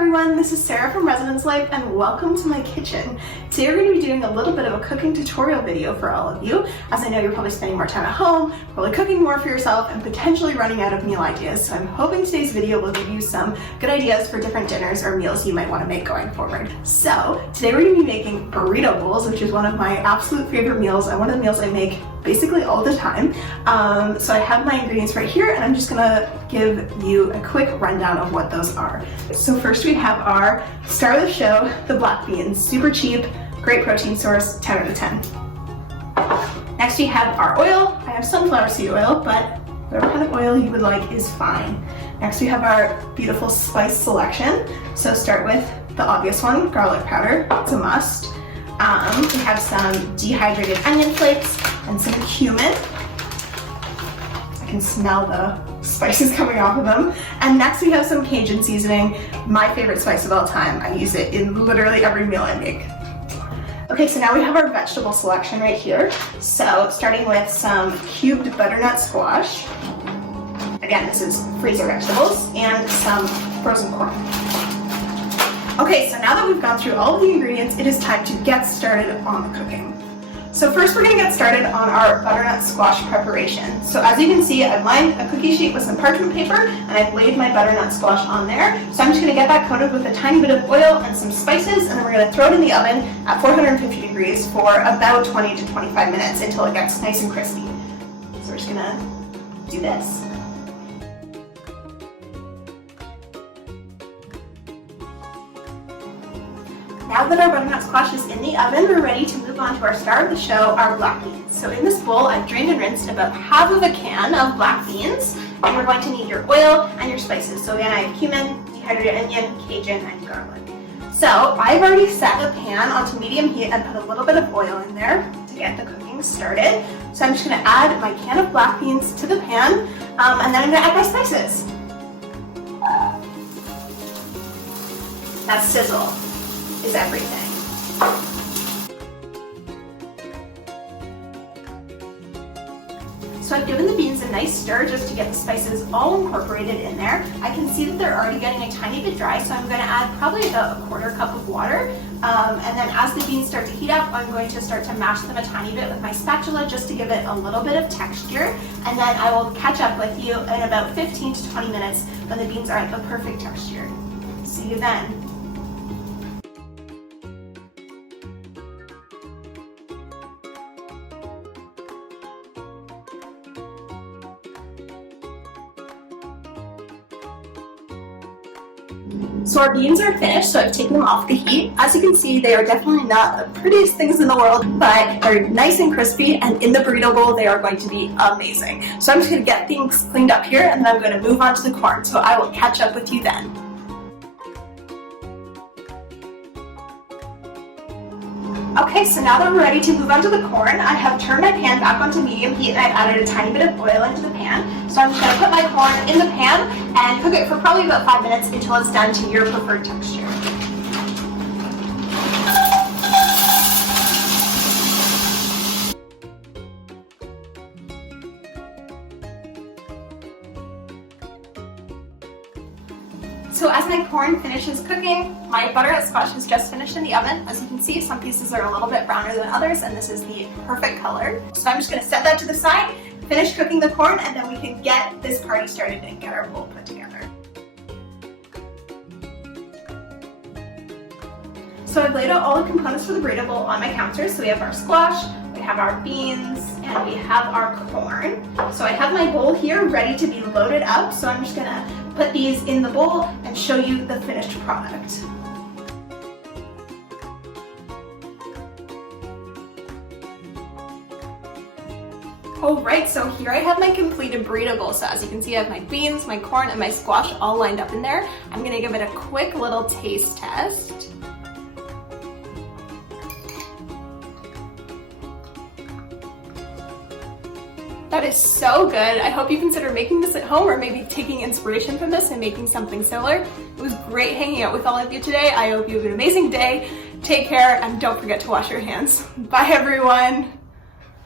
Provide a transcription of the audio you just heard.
everyone, this is Sarah from Residence Life and welcome to my kitchen. Today we're going to be doing a little bit of a cooking tutorial video for all of you, as I know you're probably spending more time at home, probably cooking more for yourself, and potentially running out of meal ideas. So I'm hoping today's video will give you some good ideas for different dinners or meals you might want to make going forward. So today we're going to be making burrito bowls, which is one of my absolute favorite meals and one of the meals I make basically all the time. So I have my ingredients right here and I'm just gonna give you a quick rundown of what those are. So first we have our star of the show, the black beans. Super cheap, great protein source, 10 out of 10. Next we have our oil. I have sunflower seed oil, but whatever kind of oil you would like is fine. Next we have our beautiful spice selection. So start with the obvious one, garlic powder, it's a must. We have some dehydrated onion flakes and some cumin. I can smell the spices coming off of them. And next we have some Cajun seasoning, my favorite spice of all time. I use it in literally every meal I make. Okay, so now we have our vegetable selection right here. So starting with some cubed butternut squash. Again, this is freezer vegetables, and some frozen corn. Okay, so now that we've gone through all of the ingredients, it is time to get started on the cooking. So first we're going to get started on our butternut squash preparation. So as you can see, I've lined a cookie sheet with some parchment paper and I've laid my butternut squash on there. So I'm just going to get that coated with a tiny bit of oil and some spices, and then we're going to throw it in the oven at 450 degrees for about 20 to 25 minutes until it gets nice and crispy. So we're just going to do this. Now that our butternut squash is in the oven, we're ready to move on to our star of the show, our black beans. So in this bowl, I've drained and rinsed about half of a can of black beans, and you're going to need your oil and your spices. So again, I have cumin, dehydrated onion, Cajun, and garlic. So I've already set the pan onto medium heat and put a little bit of oil in there to get the cooking started. So I'm just going to add my can of black beans to the pan, and then I'm going to add my spices. That sizzle is everything. So I've given the beans a nice stir just to get the spices all incorporated in there. I can see that they're already getting a tiny bit dry, so I'm going to add probably about a quarter cup of water. And then as the beans start to heat up, I'm going to start to mash them a tiny bit with my spatula just to give it a little bit of texture. And then I will catch up with you in about 15 to 20 minutes when the beans are at the perfect texture. See you then. So our beans are finished, so I've taken them off the heat. As you can see, they are definitely not the prettiest things in the world, but they're nice and crispy, and in the burrito bowl, they are going to be amazing. So I'm just going to get things cleaned up here, and then I'm going to move on to the corn, so I will catch up with you then. Okay, so now that we're ready to move on to the corn, I have turned my pan back onto medium heat and I've added a tiny bit of oil into the pan. So I'm just going to put my corn in the pan and cook it for probably about 5 minutes until it's done to your preferred texture. So as my corn finishes cooking, my butternut squash is just finished in the oven. As you can see, some pieces are a little bit browner than others, and this is the perfect color. So I'm just going to set that to the side, finish cooking the corn, and then we can get this party started and get our bowl put together. So I've laid out all the components for the burrito bowl on my counter. So we have our squash, we have our beans, and we have our corn. So I have my bowl here ready to be loaded up. So I'm just going to put these in the bowl and show you the finished product. Alright, so here I have my completed burrito bowl. So as you can see, I have my beans, my corn, and my squash all lined up in there. I'm going to give it a quick little taste test. That is so good. I hope you consider making this at home or maybe taking inspiration from this and making something similar. It was great hanging out with all of you today. I hope you have an amazing day. Take care and don't forget to wash your hands. Bye everyone.